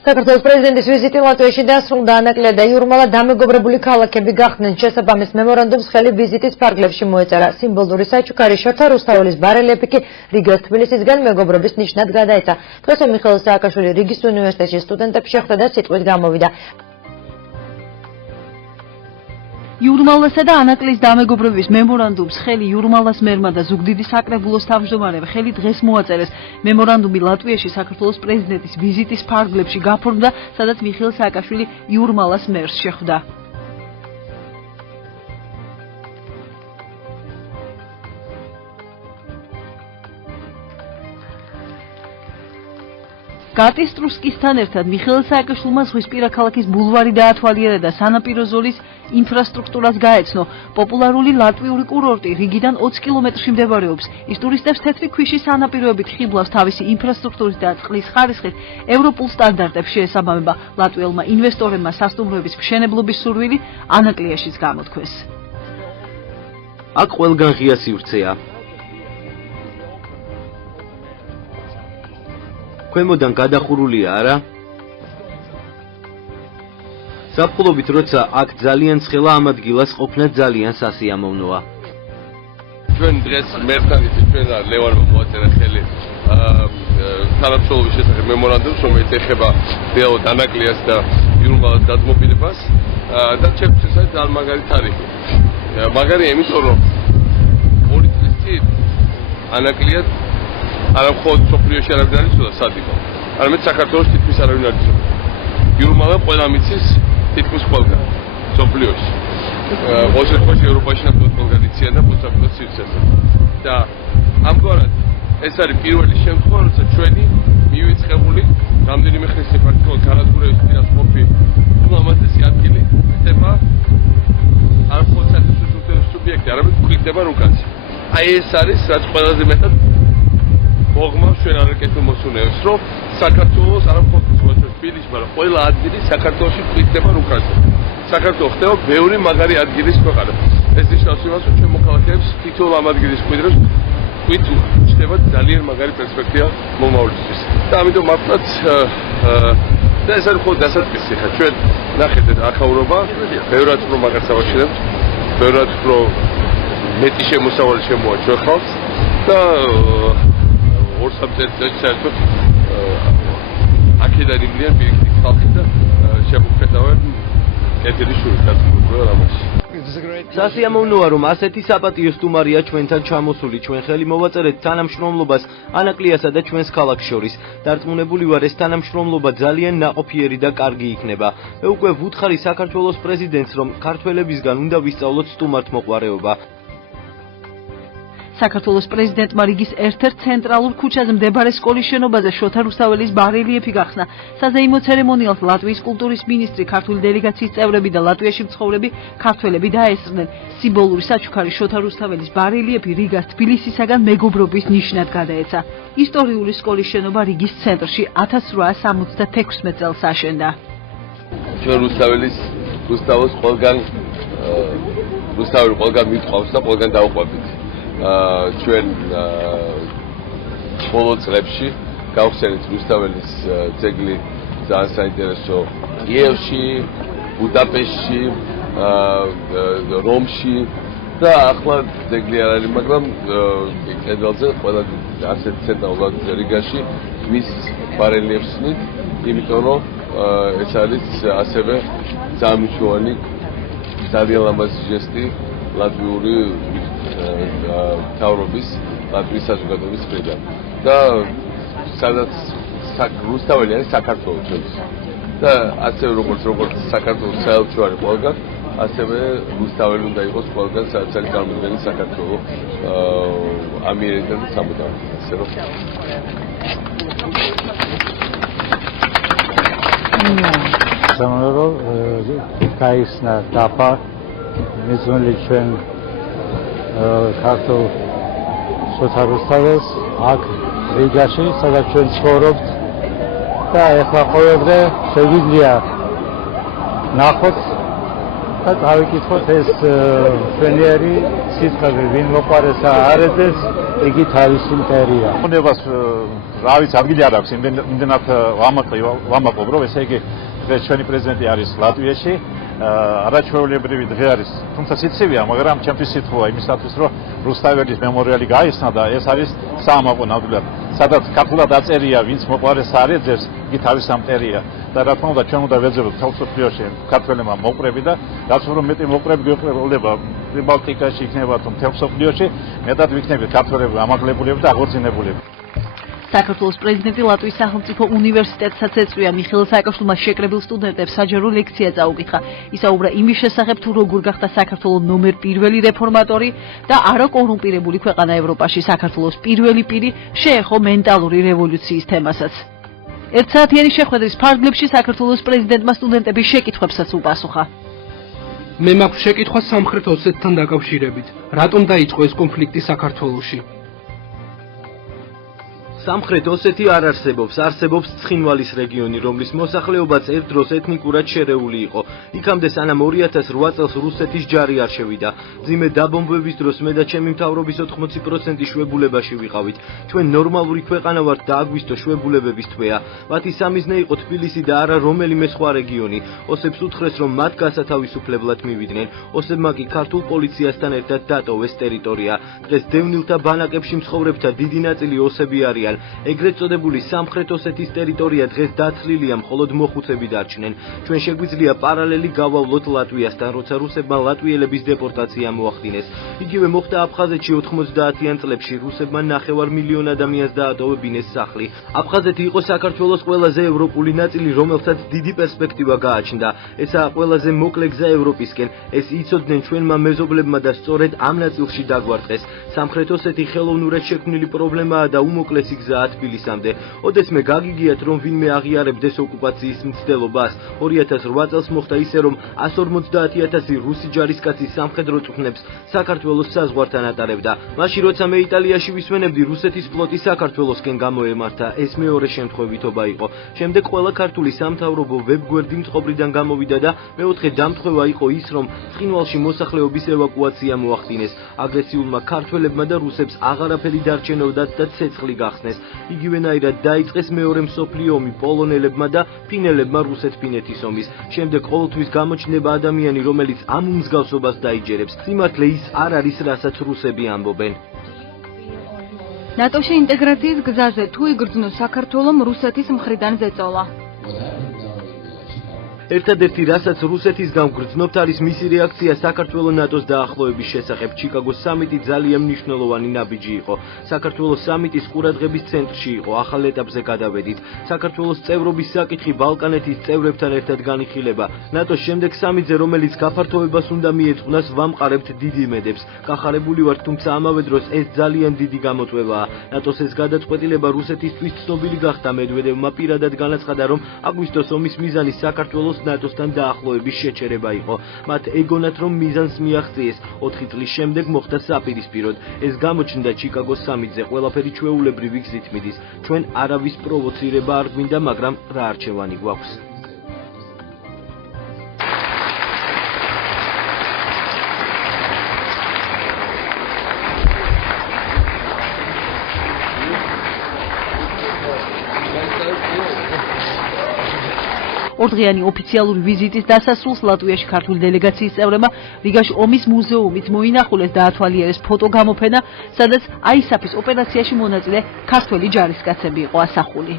საქართველოს პრეზიდენტის ვიზიტი ლატვიაში დასრულდა. ანაკლია და იურმალა დამეგობრებული ქალაქები გახდნენ. შესაბამის მემორანდუმს ხელი ვიზიტის ფარგლებში მოეწერა. სიმბოლური საჩუქარი შოთა რუსთაველის ბარელიეფი კი რიგას თბილისისგან მეგობრობის ნიშნად გადაეცა. დღეს მიხეილ სააკაშვილი რიგის უნივერსიტეტში სტუდენტებს შეხვდა და სიტყვით გამოვიდა. იურმალასა და ანაკლიის დამეგობრების მემორანდუმს ხელი იურმალას მერმა და ზუგდიდის საკრებულოს თავმჯდომარემ ხელი დღეს მოაწერეს. მემორანდუმი ლატვიაში საქართველოს პრეზიდენტის ვიზიტის ფარგლებში გაფორმდა, სადაც მიხეილ სააკაშვილი იურმალას მერს შეხვდა. გატისტრუსკისთან ერთად მიხეილ სააკაშვილმა ზღვისპირა ქალაქის ბულვარი დაათვალიერა და სანაპირო ზოლის ინფრასტრუქტურას გაეცნო. პოპულარული ლატვიური კურორტი რიგიდან 20 კილომეტრში მდებარეობს. ის ტურისტებს თეთრი ქვიშის სანაპიროებით ხიბლავს თავისი ინფრასტრუქტურით და წყლის ხარისხით ევროპულ სტანდარტებს შეესაბამება. ლატვიელმა ინვესტორებმა სასტუმროების მშენებლობის სურვილი ანაკლიაშიც გამოთქვეს. აქ ყველგან ღია სივრცეა. ქვემოდან გადახურულია არა? საფხულობით როცა აქ ძალიან ცხელა ამ ადგილას ყოფნა ძალიან სასიამოვნოა. ჩვენ დღეს მერთან იცით ჩვენ ლევანმა მოაწერა ხელი თანამშრომლობის შესახებ მემორანდუმს, რომელიც ეხება რეალურად ანაკლიას და იურმალას დაძმობილებას და ჩემთვის ეს ძალიან მაგარი თარიღი. მაგარი იმიტომ რომ 2 წლის წინ ანაკლია არა მხოლოდ სოფლიოში არავინ არ იცოდა სად იყო, არამედ საქართველოს თითქმის არავინ არ იცოდა. იურმალა ყველა მიცის თითქმის ყველგან სოფლიოში. ყოველ შემთხვევაში ევროპაში ნამდვილად ყველგან იციან და მოსახლეობის სივრცეზე. და ამგვარად ეს არის პირველი შემთხვევა, როცა ჩვენი მივიწყებული რამდენიმე ხნის საქართველოს განადგურების პირას ყოფი ულამაზესი ადგილი ხდება არ მხოლოდ საერთაშორისო სუბიექტი, არამედ გვხვდება რუკაში. აი ეს არის რაც ყველაზე მეტად მოგმავს ჩვენ არაკეთილ მოსუნეებს, რომ საქართველოს არ მხოლოდ თბილისში, მაგრამ ყველა ადგილი საქართველოში გვხვდება რუკაზე. საქართველოს ხდება ბევრი მაგარი ადგილის ქვეყანა. ეს ნიშნავს იმას, რომ ჩვენ მოქალაქეებს თითოეულ ამ ადგილის მკვიდრებს გვჭდება ძალიან მაგარი პერსპექტივა მომავლისთვის. და ამიტომ მართლაც და ეს არის მხოლოდ დასაწყისი ხა ჩვენ ნახეთ ახაურობა, ბევრად უფრო მაგარ სავაშინებთ, ბევრად უფრო მეტი შემოსავალი შემოა ჩვენ ხალხს და 2-3 წელიწადში საერთოდ აქედან იმლიან პირიქით ხალხი და შემოხედავენ კეთილი შურის დაწყვეტილება ამაში. სასიამოვნოა რომ ასეთი საპატიო სტუმარია ჩვენთან ჩამოსული. ჩვენ ხელი მოვაწერეთ თანამშრომლობას ანაკლიასა და ჩვენს ქალაქს შორის. დარწმუნებული ვარ ეს თანამშრომლობა ძალიან ნაყოფიერი და კარგი იქნება. მე უკვე ვუთხარი საქართველოს პრეზიდენტს რომ ქართველებისგან უნდა ვისწავლოთ სტუმართმოყვარეობა. საქართველოს პრეზიდენტმა რიგის ერთ-ერთ ცენტრალურ ქუჩაზე მდებარე სკოლის შენობაზე შოთა რუსთაველის ბარელიეფი გახსნა. საზეიმო ცერემონიალს ლატვიის კულტურის მინისტრი, ქართული დელეგაციის წევრები და ლატვიაში მცხოვრები ქართველები დაესწრნენ. სიმბოლური საჩუქარი შოთა რუსთაველის ბარელიეფი რიგას თბილისისაგან მეგობრობის ნიშნად გადაეცა. ისტორიული სკოლის შენობა რიგის ცენტრში 1876 წელს აშენდა. ჩვენ რუსთაველის ყველგან მიტყავს და ყველგან დაუყვებით. ჩვენ ბოლო წლებში გავხსენით რუსთაველის ძეგლი ძალიან საინტერესო კიევში, ბუდაპეშტში, რომში და ახლა ძეგლი არ არის, მაგრამ კედელზე ყველა ასეთ ცენტრალურ რიგაში მის ბარელიეფს ვსნით, იმიტომ რომ ეს არის ასევე ძალიან მნიშვნელოვანი, ძალიან ლამაზი ჟესტი ლატვიური თავრობის ლატვიის საზოგადოების მხრიდან და სადაც რუსთაველი არის საქართველოს ჩვენს და ასევე როგორც საქართველოს საელჩო არის ყველგან, ასევე რუსთაველი უნდა იყოს ყველგან, სადაც არის წარმოდგენილი საქართველოს ამიერიდან და სამუდამოდ. ასე რომ სამერო გაიხსნა დაფა მიზნული ჩვენ ქართულ შოთა რუსთაველს აქ რიგაში, სადაც ჩვენ ცხოვრობთ და ეხლა ყოველდღე შეგვიძლია ნახოთ და დავიკითხოთ ეს ჩვენიერი სიტყვები, ვინ მოყარესა არედეს, იგი თავისი მტერია. უნებას რა ვიცი, ადგილი არ აქვს იმდენად ვამაყობ, რომ ესე იგი დღეს ჩვენი პრეზიდენტი არის ლატვიაში, არაჩვეულებრივი დღე არის, თუმცა სიცივეა, მაგრამ ჩემთვის სიტყვაა იმისათვის, რომ რუსთაველის მემორიალი გაიხსნა და ეს არის საამაყო ნამდვილად, სადაც ქართულად დაწერია, ვინც მოყარეს არეძებს, იგი თავისი მტერია. და რა თქმა უნდა, ჩვენ უნდა ვეძებოთ თელსოფლიოში ქართველებმა მოყრები და რაც უფრო მეტი მოყრები გვეყრება პრიბალტიკაში იქნება თუ თელსოფლიოში, მეტად ვიქნებით ქართველები ამაღლებულები და აღორძინებულები. საქართველოს პრეზიდენტი ლატვიის სახელმწიფო უნივერსიტეტსაც ეწვია მიხეილ სააკაშვილმა შეკრებილ სტუდენტებს საჯარო ლექცია წაუკითხა. ისაუბრა იმის შესახებ, თუ როგორ გახდა საქართველოს ნომერ პირველი რეფორმატორი და არაკორუმპირებული ქვეყანა ევროპაში. საქართველოს პირველი პირი შეეხო მენტალური რევოლუციის თემასაც. ერთსაათიანი შეხვედრის ფარგლებში საქართველოს პრეზიდენტმა სტუდენტების შეკითხვებსაც უპასუხა. მე მაქვს შეკითხვა სამხრეთ ოსეთთან დაკავშირებით. რატომ დაიწყო ეს კონფლიქტი საქართველოში? სამხრეთ ოსეთი არ არსებობს, არსებობს ცხინვალის რეგიონი, რომლის მოსახლეობაც ერთ დროს ეთნიკურად შერეული იყო. იქამდე სანამ 2008 წელს რუსეთის ჯარი არ შევიდა. მძიმე დაბომბვების დროს მე და ჩემი მთავრობის 80% შვებულებაში ვიყავით. ჩვენ ნორმალური ქვეყანა ვართ და აგვისტო შვებულებების თვეა. მათი სამიზნე იყო თბილისი და არა რომელიმე სხვა რეგიონი. ოსებს უთხრეს, რომ მათ გასათავისუფლებლად მივიდნენ. ოსებმა კი ქართულ პოლიციასთან ერთად დატოვეს ტერიტორია. დღეს დევნილთა ბანაკებში მცხოვრებთა დიდი ნაწილი ოსები არიან. ეგრეთ წოდებული სამხრეთ ოსეთის ტერიტორია დღეს დაცლილია, მხოლოდ მოხუცები დარჩნენ. ჩვენ შეგვიძლია პარალელი გავავლოთ ლატვიასთან, როცა რუსებმა ლატვიელების დეპორტაცია მოახდინეს. იგივე მოხდა აფხაზეთში 90-იან წლებში, რუსებმა 9 მილიონ ადამიანს დაატოვებინეს სახლი. აფხაზეთი იყო საქართველოს ყველაზე ევროპული ნაწილი, რომელსაც დიდი პერსპექტივა გააჩნდა. ესაა ყველაზე მოკლე გზა ევროპისკენ. ეს იცოდნენ ჩვენმა მეზობლებმა და სწორედ ამ ნაწილში დაგვარტყეს. სამხრეთ ოსეთი ხელოვნურად შექმნილი პრობლემაა და უმოკლესი გზაა თბილისამდე. ოდესმე გაგიგიათ, რომ ვინმე აღიარებდეს ოკუპაციის მცდელობას. 2008 წელს მოხდა ისე, რომ 150,000 რუსი ჯარისკაცი სამხედრო წვრთნებს საქართველოს საზღვართან ატარებდა. მაშინ როცა მე იტალიაში ვისვენებდი, რუსეთის ფლოტი საქართველოსკენ გამოემართა. ეს მეორე შემთხვევითობა იყო. შემდეგ ყველა ქართული სამთავრობო ვებგვერდი მწყობრიდან გამოვიდა და მეოთხე დამთხევა იყო ის, რომ ცხინვალში მოსახლეობის ევაკუაცია მოახდინეს. აგრესიულმა ქართველებმა და რუსებს აღარაფერი დარჩენოდათ და ცეცხლი გახსნეს. იგივენაირად დაიწყეს მეორე მსოფლიო ომი პოლონელებმა და ფინელებმა რუსეთ-ფინეთის ომის. შემდეგ ყოველთვის გამოჩნდება ადამიანი, რომელიც ამ უმსგავსობას დაიჯერებს. სიმართლე ის არ არის, რასაც რუსები ამბობენ. ნატოში ინტეგრაციის გზაზე თუ იგრძნო საქართველომ რუსეთის მხრიდან ზეწოლა. ერთადერთი რასაც რუსეთისგან გვგრძნობთ არის მისი რეაქცია საქართველოს ნატოს დაახლოების შესახებ. ჩიკაგოს სამიტი ძალიან მნიშვნელოვანი ნაბიჯი იყო. საქართველოს სამიტის ყურადღების ცენტრში იყო. ახალ ეტაპზე გადავედით. საქართველოს წევრობის საკითხი ბალკანეთის წევრებთან ერთად განიხილება. ნატოს შემდეგ სამიტზე, რომელიც გაფართოებას უნდა მიეძღვნას, ვამყარებთ დიდ იმედებს. გახარებული ვართ, თუმცა ამავე დროს ეს ძალიან დიდი გამოტვევაა. ნატოს ეს გადაწყვეტილება რუსეთისთვის ცნობილი გახდა. მედვედევმა პირადად განაცხადა, რომ აგვისტოს ომის მიზანი საქართველოს ნატოსთან დაახლოების შეჩერება იყო. მათ ეგონათ, რომ მიზანს მიაღწიეს. 4 წლის შემდეგ მოხდა საპირისპიროდ. ეს გამოჩნდა ჩიკაგოს სამიტზე. ყველაფერი ჩვეულებრივი გზით მიდის. ჩვენ არავის პროვოცირება არ გვინდა, მაგრამ რა არჩევანი გვაქვს? ორდღიანი ოფიციალური ვიზიტის დასასრულს ლატვიაში ქართული დელეგაციის წევრებმა რიგაში ომის მუზეუმით მოინახულეს და ათვალიერეს ფოტოგამოფენა, სადაც აისაფის ოპერაციაში მონაწილე ქართველი ჯარისკაცები იყო ასახული.